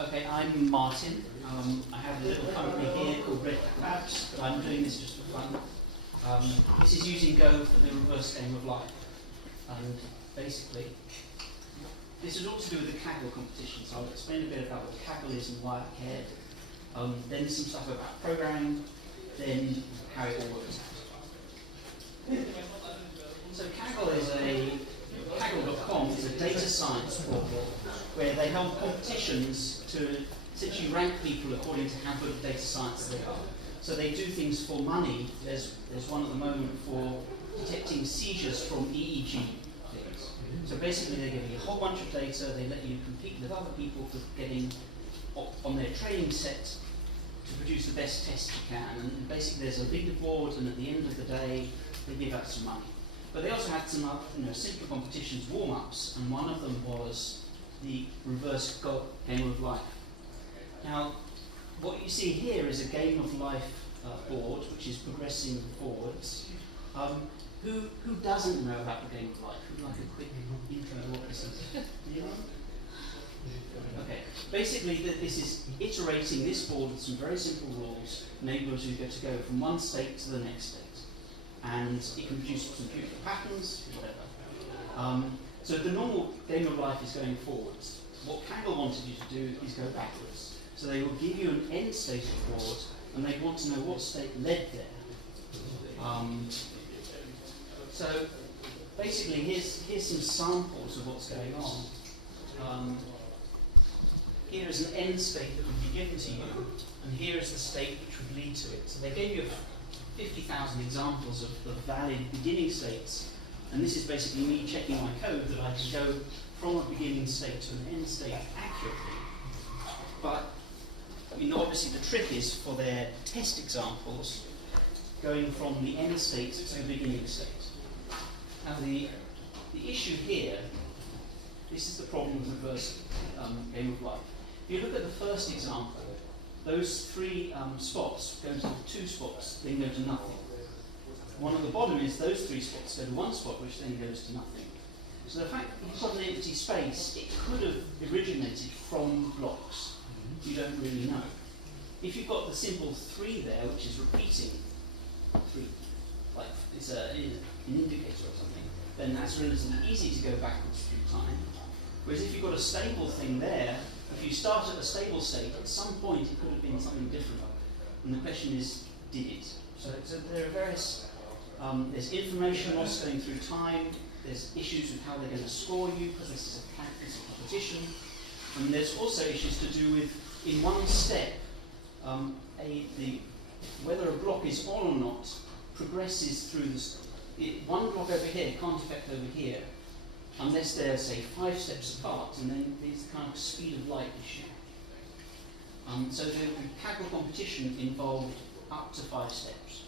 Okay, I'm Martin. I have a little company here called RedCat, but I'm doing this just for fun. This is using Go for the reverse game of life. And basically, this is all to do with the Kaggle competition, so I'll explain a bit about what Kaggle is and why I cared. Then some stuff about programming, then how it all works out. So Kaggle.com is a data science portal where they hold competitions to essentially rank people according to how good at data science they are. So they do things for money. There's one at the moment for detecting seizures from EEG things. So basically they give you a whole bunch of data, they let you compete with other people for getting on their training set to produce the best test you can. And basically there's a leaderboard, and at the end of the day they give out some money. But they also had some simple competitions, warm-ups, and one of them was the reverse game of life. Now, what you see here is a game of life board, which is progressing forwards. Who doesn't know about the game of life? Would like a quick intro of what this is? Okay, basically this is iterating this board with some very simple rules, enables you to go from one state to the next state. And it can produce some beautiful patterns, whatever. So the normal game of life is going forwards. What Kaggle wanted you to do is go backwards. So they will give you an end state of the board, and they want to know what state led there. So basically, here's some samples of what's going on. Here is an end state that would be given to you, and here is the state which would lead to it. So they gave you 50,000 examples of the valid beginning states, and this is basically me checking my code that I can go from a beginning state to an end state accurately. But obviously the trick is for their test examples going from the end state to the beginning state. Now the issue here, this is the problem with reverse game of life. If you look at the first example, those three spots go to 2 spots, then go to nothing. One at the bottom is those 3 spots go to 1 spot, which then goes to nothing. So the fact that you've got an empty space, it could have originated from blocks. You don't really know. If you've got the simple 3 there, which is repeating 3, like it's an indicator or something, then that's relatively easy to go backwards through time. Whereas if you've got a stable thing there, if you start at a stable state, at some point it could have been something different. And the question is, did it? So there are various, there's information loss going through time, there's issues with how they're going to score you, because this is a competition. And there's also issues to do with, in one step, whether a block is on or not progresses through this. One block over here can't affect over here, unless they're, say, 5 steps apart, and then there's the kind of speed of light issue. So the Kaggle competition involved up to 5 steps.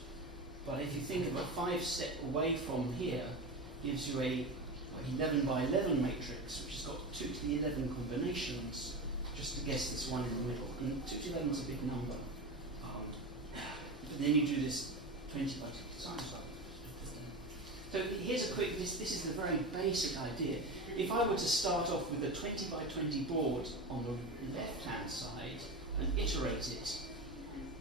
But if you think of a 5 step away from here, gives you a 11 by 11 matrix, which has got 2 to the 11 combinations, just to guess this one in the middle. And 2 to 11 is a big number. But then you do this 20 by 20 times. So here's a quick, this is the very basic idea. If I were to start off with a 20 by 20 board on the left-hand side and iterate it,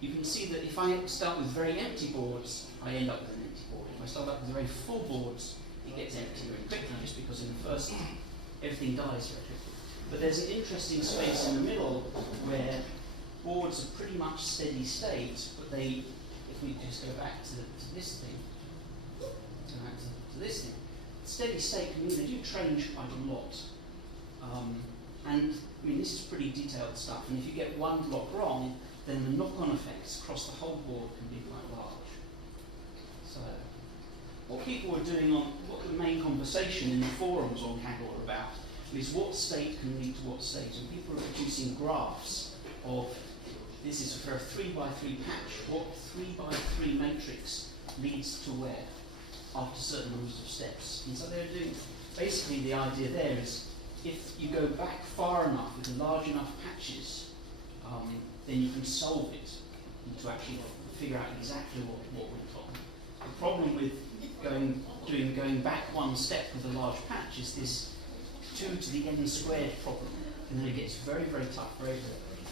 you can see that if I start with very empty boards, I end up with an empty board. If I start up with very full boards, it gets empty very quickly, just because in the first, everything dies very quickly. But there's an interesting space in the middle where boards are pretty much steady state, but they, if we just go back to this thing, to this thing. Steady state can mean they do change quite a lot. And this is pretty detailed stuff, and if you get one block wrong, then the knock-on effects across the whole board can be quite large. So what people were doing what the main conversation in the forums on Kaggle are about is what state can lead to what state, and people are producing graphs of, this is for a 3 by 3 patch, what 3 by 3 matrix leads to where, after certain numbers of steps. And so they're doing, basically the idea there is, if you go back far enough with large enough patches, then you can solve it to actually figure out exactly what went on. The problem with going back one step with a large patch is this 2 to the n squared problem. and then it gets very, very tough very, very quickly.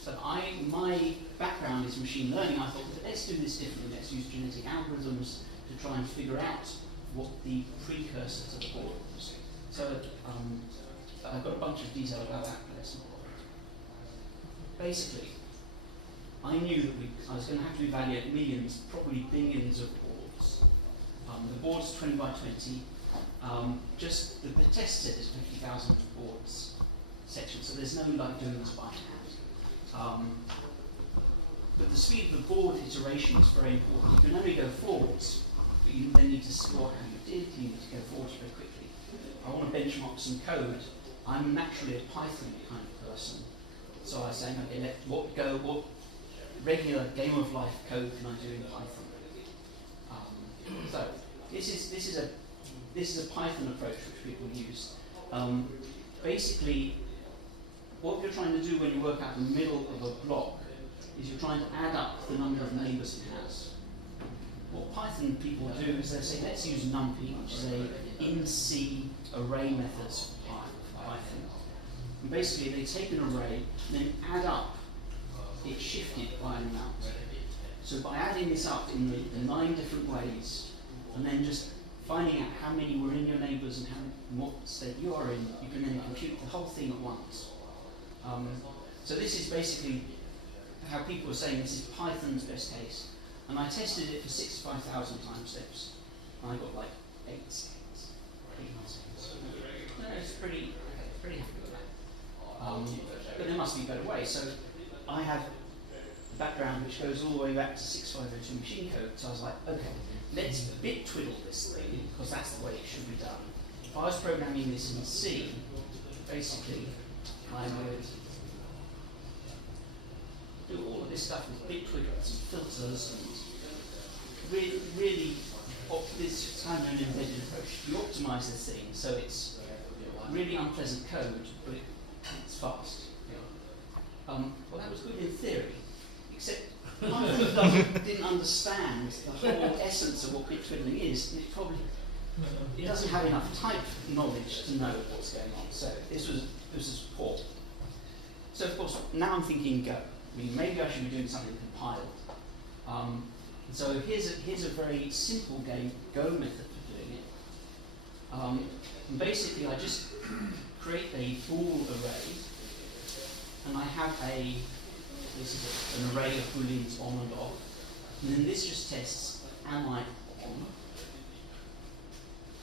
So my background is machine learning. I thought, let's do this differently. Let's use genetic algorithms to try and figure out what the precursor to the board was. So I've got a bunch of detail about that, but let's not bother. Basically, I knew that I was going to have to evaluate millions, probably billions of boards. The board's 20 by 20. Just the test set is 50,000 boards section, so there's no like doing this by hand. But the speed of the board iteration is very important. You can only go forwards, but you then need to score how you did. You need to go forwards very quickly. I want to benchmark some code. I'm naturally a Python kind of person, so I was saying, okay, what regular game of life code can I do in Python? So this is a Python approach which people use. Basically, what you're trying to do when you work out the middle of a block is you're trying to add up the number of neighbours it has. What Python people do is they say, let's use NumPy, which is a in-C array method for Python. And basically, they take an array and then add up its shifted by an amount. So by adding this up in the 9 different ways, and then just finding out how many were in your neighbours and what state you are in, you can then compute the whole thing at once. So this is basically how people are saying this is Python's best case. And I tested it for 65,000 time steps, and I got like 8 seconds. 8 seconds. No, it's pretty happy with that. But there must be better ways. So I have a background which goes all the way back to 6502 machine code, so I was like, okay, let's bit twiddle this thing, because that's the way it should be done. If I was programming this in C, basically, I would do all of this stuff with bit twiddles and filters and really this kind of an embedded approach. You optimize this thing so it's really unpleasant code, but it's fast. Well, that was good in theory, except Python didn't understand the whole essence of what bit twiddling is, and it doesn't have enough type knowledge to know what's going on. So this was poor. So of course now I'm thinking Go. I mean, maybe I should be doing something compiled. So here's a very simple Go method for doing it. And basically, I just create a bool array, and I have this is an array of booleans on and off, and then this just tests, am I on?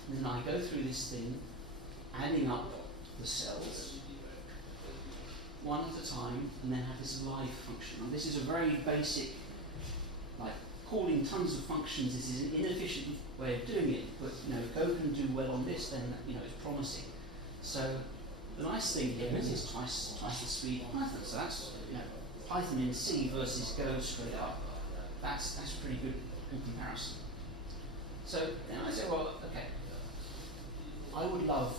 And then I go through this thing, adding up the cells, one at a time, and then have this live function. And this is a very basic, like calling tons of functions. This is an inefficient way of doing it, but if Go can do well on this, then it's promising. So the nice thing here is it's twice the speed of Python. So that's Python in C versus Go straight up. That's pretty good comparison. So then I say, well, okay, I would love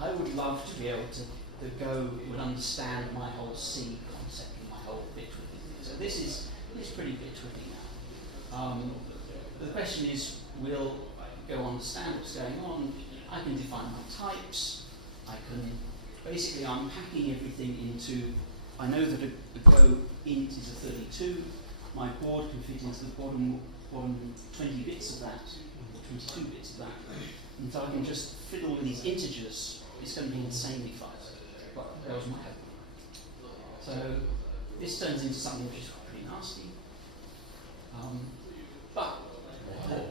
to be able to. The Go would understand my whole C concept and my whole bit twiddling. So this is pretty bit twiddling now. The question is, will Go understand what's going on? I can define my types. I can basically I'm packing everything into. I know that a Go int is a 32. My board can fit into the bottom 20 bits of that, or 22 bits of that, and so I can just fiddle with these integers. It's going to be insanely fast. Well, that was my hope. So this turns into something which is pretty nasty. But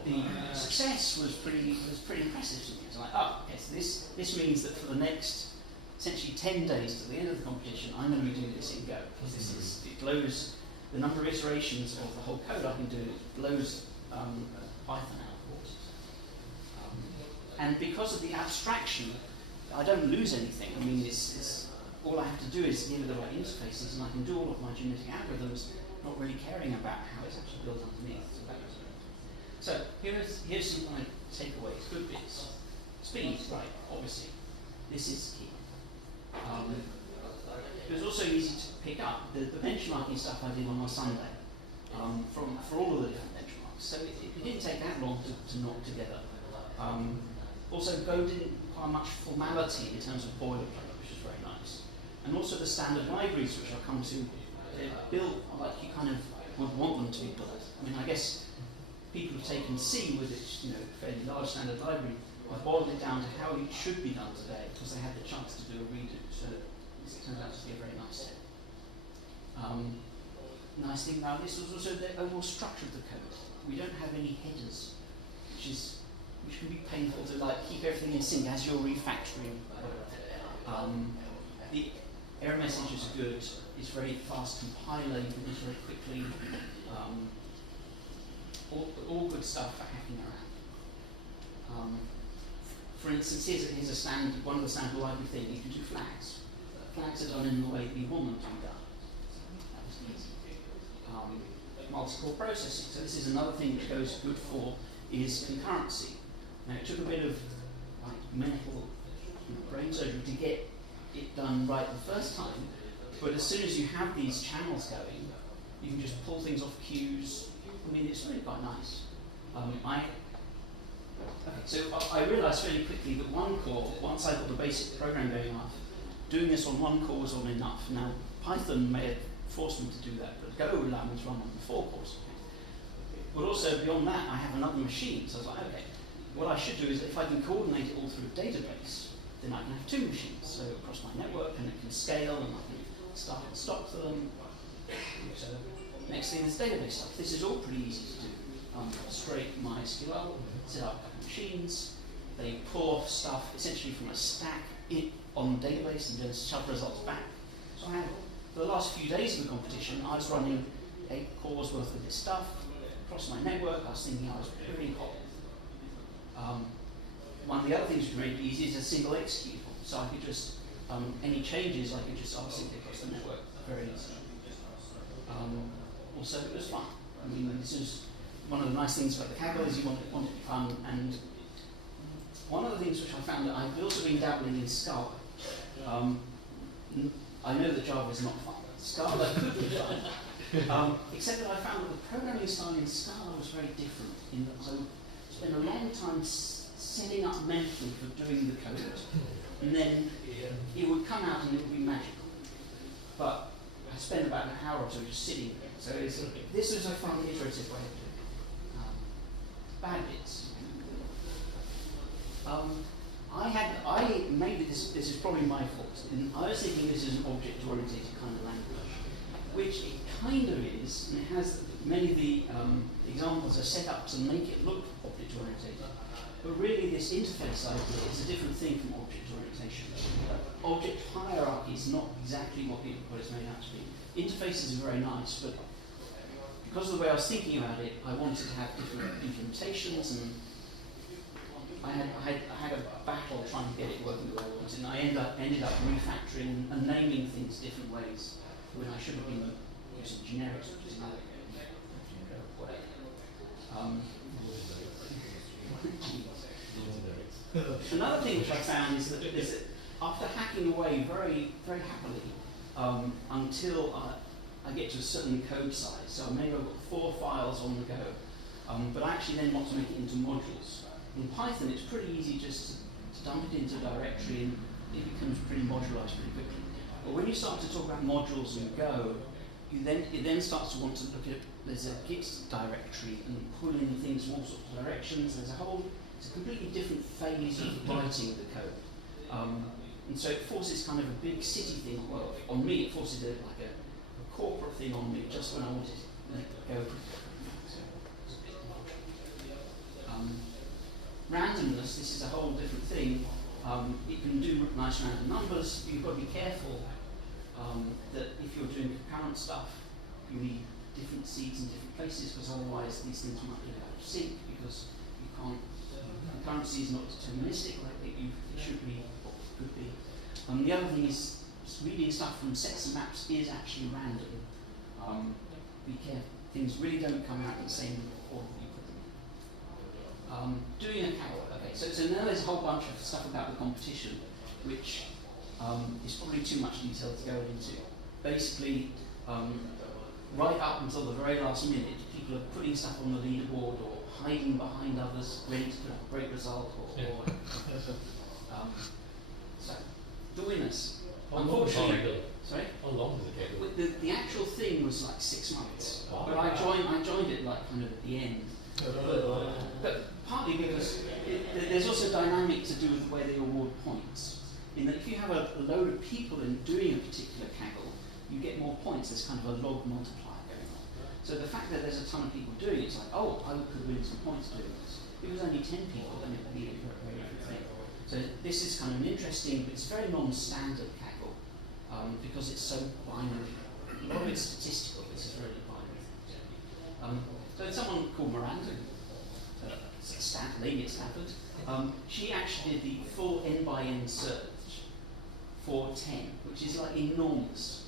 the success was pretty impressive to me. It's like, okay, so this means that for the next essentially 10 days to the end of the competition, I'm going to be doing this in Go, because it blows the number of iterations of the whole code I can do. It blows Python out, of course. And because of the abstraction, I don't lose anything. I mean, all I have to do is give it the right interfaces, and I can do all of my genetic algorithms, not really caring about how it's actually built underneath. So here's some like takeaways, good bits. Speed, right? Obviously, this is key. It was also easy to pick up the benchmarking stuff I did on my Sunday for all of the different benchmarks. So it didn't take that long to knock together. Also, Go didn't require much formality in terms of boilerplate, which is very nice. And also the standard libraries, which I'll come to, they're built like you kind of would want them to be built. I mean, I guess people have taken C with its fairly large standard library, have boiled it down to how it should be done today, because they had the chance to do a redo. So this turns out to be a very nice set. Nice thing about this was also the overall structure of the code. We don't have any headers, which can be painful to keep everything in sync as you're refactoring. The error message is good. It's very fast compiler. You can do it very quickly. All good stuff for hacking around. For instance, here's one of the standard library things. You can do flags. Flags are done in the way that you want them to be done. That was easy. Multi-core processing. So this is another thing which goes good for is concurrency. Now it took a bit of mental brain surgery to get it done right the first time, but as soon as you have these channels going, you can just pull things off queues. I mean, it's really quite nice. So I realised fairly quickly that one core, once I got the basic program going off, doing this on one core was all enough. Now Python may have forced me to do that, but Go allowed me to run on 4 cores. But also beyond that, I have another machine. So I was like, okay, what I should do is if I can coordinate it all through a database, then I can have 2 machines. So across my network, and it can scale, and I can start and stop them. So next thing is database stuff. This is all pretty easy to do. Straight MySQL, set up a couple of machines. They pull off stuff essentially from a stack on the database and then shove results back. So I had, for the last few days of the competition, I was running 8 cores worth of this stuff across my network. I was thinking I was pretty hot. One of the other things which made it easy is a single executable. So I could just, any changes, I could just sync across the network very easily. Also, it was fun. I mean, this is one of the nice things about the Kaggle is you want it to be fun. And one of the things which I found that I've also been dabbling in Scala. I know that Java is not fun. Scala could be fun. Except that I found that the programming style in Scala was very different. In that I spent a long time setting up mentally for doing the code, and then it would come out and it would be magical. But I spent about an hour or two just sitting there. So this was a fun, iterative way of doing it. Bad bits. Maybe this is probably my fault. I was thinking this is an object-oriented kind of language, which it kind of is, and it has many of the examples are set up to make it look object-oriented. But really, this interface idea is a different thing from object orientation. Object hierarchy is not exactly what it's made out to be. Interfaces are very nice, but because of the way I was thinking about it, I wanted to have different implementations, and I had a battle trying to get it working the way I wanted, and I ended up refactoring and naming things different ways when I should have been using generics, which is another whatever. Another thing which I found is that after hacking away very, very happily until I get to a certain code size, so maybe I've got 4 files on the go, but I actually then want to make it into modules. In Python, it's pretty easy just to dump it into a directory and it becomes pretty modularized pretty quickly. But when you start to talk about modules in Go, it then starts to want to look at, there's a Git directory and pulling things from all sorts of directions. It's a completely different phase of writing the code. And so it forces kind of a big city thing, well, on me it forces a corporate thing on me just when I wanted to go. Randomness, this is a whole different thing. It can do nice random numbers, but you've got to be careful that if you're doing concurrent stuff, you need different seeds in different places, because otherwise these things might be out of sync, because you can't, concurrency is not deterministic like it should be or could be. The other thing is reading stuff from sets and maps is actually random. Be careful, things really don't come out in the same order that you put them in. Doing a Kaggle, okay, so now there's a whole bunch of stuff about the competition, which is probably too much detail to go into. Basically, right up until the very last minute, people are putting stuff on the leaderboard or hiding behind others, ready to put up a great result, So, the winners. How long was the Unfortunately, kegel? sorry? How long was the kegel? The actual thing was like 6 months, Oh, but I joined it like kind of at the end. But partly because there's also a dynamic to do with the way they award points. In that if you have a load of people in doing a particular kegel, you get more points. There's kind of a log multiplier going on. So the fact that there's a ton of people doing it, it's like, oh, I could win some points doing this. If it was only 10 people, then it would be a very different thing. So this is kind of an interesting, but it's very non-standard kegel because it's so binary. A lot of it's statistical. This is really binary. So it's someone called Miranda, a lady at Stanford. She actually did the full n-by-n search for 10, which is like enormous.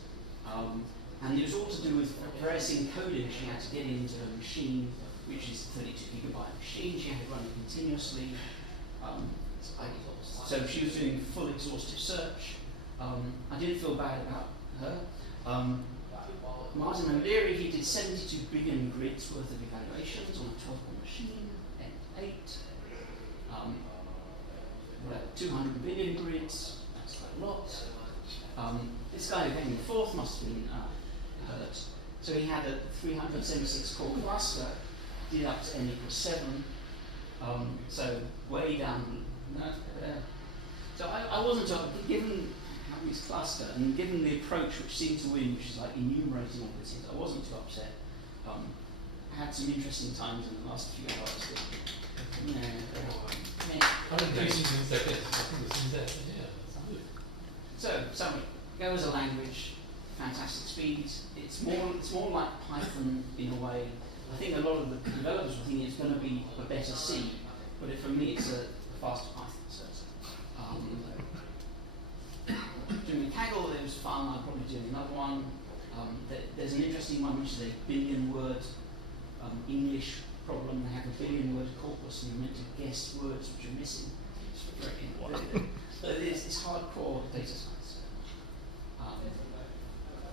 And it was all to do with various encoding she had to get into a machine, which is a 32GB machine. She had it running continuously. So she was doing full exhaustive search. I didn't feel bad about her. Martin O'Leary, he did 72 billion grids worth of evaluations on a 12-core machine, N8. 200 billion grids, that's quite a lot. This guy who came in fourth must have been hurt. So he had a 376 core cluster, did up to n equals 7. So way down. So I wasn't, given having this cluster and given the approach which seemed to win, which is like enumerating all this, I wasn't too upset. I had some interesting times in the last few hours. How many days in seconds? I think it's in there. Yeah, that's good. So, summary. Go as a language, fantastic speed. It's more like Python in a way. I think a lot of the developers will think it's going to be a better C, but for me it's a faster Python. So, doing a kaggle, it was fun. I'll probably do another one. There's an interesting one which is a billion-word English problem. They have a billion-word corpus and you're meant to guess words which are missing. It's hardcore data science.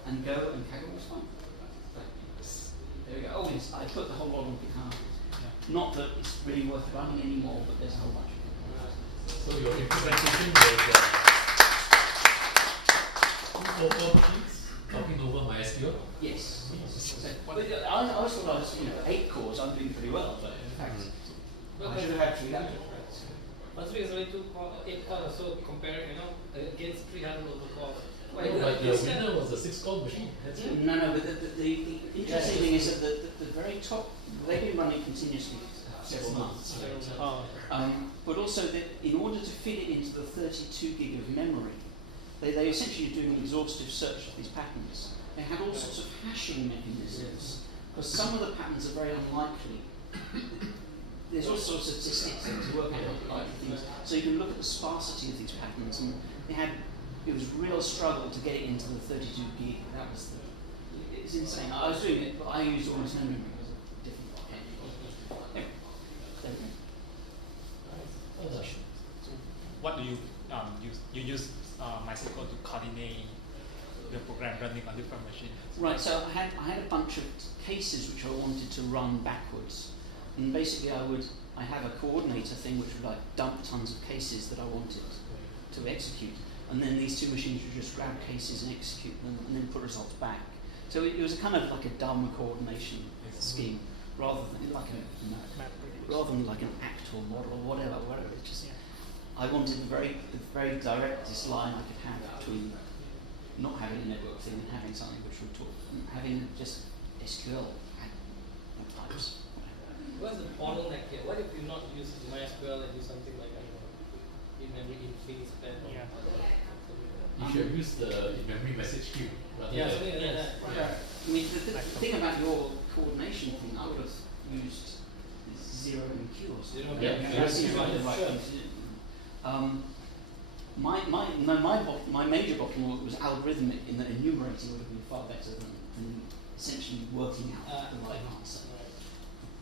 And Go and Kaggle was fun. There we go. Oh yes, I put the whole lot on GitHub. Not that it's really worth running anymore, but there's a whole bunch of it. So your implementation was talking over MySQL? Yes. So, I always thought I was, 8 cores, I'm doing pretty well, but in fact, I should have had 300. Once we going to 8 core, so comparing, against 300 overclock. But the winner was a 6-core machine. No, but the interesting thing is that the very top, they've been running continuously for several months. But also, that in order to fit it into the 32 gig of memory, they essentially are doing an exhaustive search of these patterns. They had all sorts of hashing mechanisms, because some of the patterns are very unlikely. There's all sorts of statistics to work out what things. So you can look at the sparsity of these patterns, and it was a real struggle to get it into the 32 gig. It's insane. I was doing it, but I used almost no memory because of different anyway, there we go. So what do you use? You use MySQL to coordinate the program running on different machines. Right. So I had a bunch of cases which I wanted to run backwards, and basically I have a coordinator thing which would like dump tons of cases that I wanted to execute, and then these two machines would just grab cases and execute them, and then put results back. So it was a kind of like a dumb coordination scheme, rather than like an actual model or whatever. It's just I wanted the very direct line I could have between not having a network thing and having something which would talk, and having just SQL types. What's the bottleneck here? What if you not use MySQL and do something like in-memory InfiniSpan? You should use the in-memory message queue rather than something like that. I mean, the thing about your coordination thing, I would have used 0 and Q or something. That seems like the right thing to do. My major bottleneck was algorithmic, in that enumerating would have been far better than essentially working out the right answer.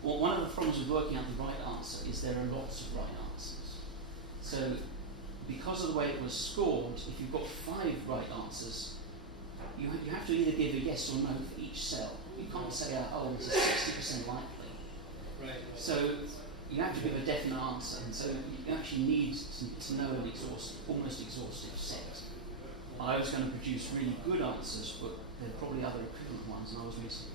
Well, one of the problems with working out the right answer is there are lots of right answers. So, because of the way it was scored, if you've got 5 right answers, you have to either give a yes or no for each cell. You can't say, oh, this is 60% likely. Right. So, you have to give a definite answer, and so you actually need to know an almost exhaustive set. I was going to produce really good answers, but there are probably other equivalent ones, and I was missing.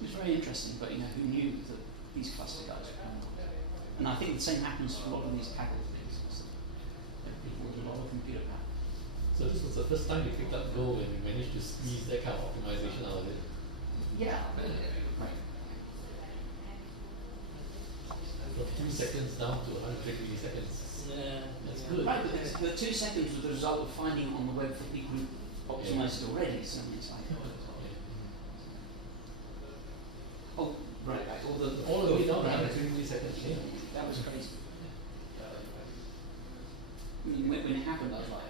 It was very interesting, but who knew that these cluster guys were coming up? And I think the same happens for a lot of these Kaggle things. People with a lot of computer power. So this was the first time you picked up Go and you managed to squeeze that kind of optimization out of it. Yeah, right. From 2 seconds down to 120 milliseconds. Yeah, That's yeah. good. Right, but the 2 seconds was the result of finding it on the web for people who optimized it already, so it's like, oh, right, All the way down to 120 milliseconds. Yeah. that was crazy. I mean, when it happened, I was like,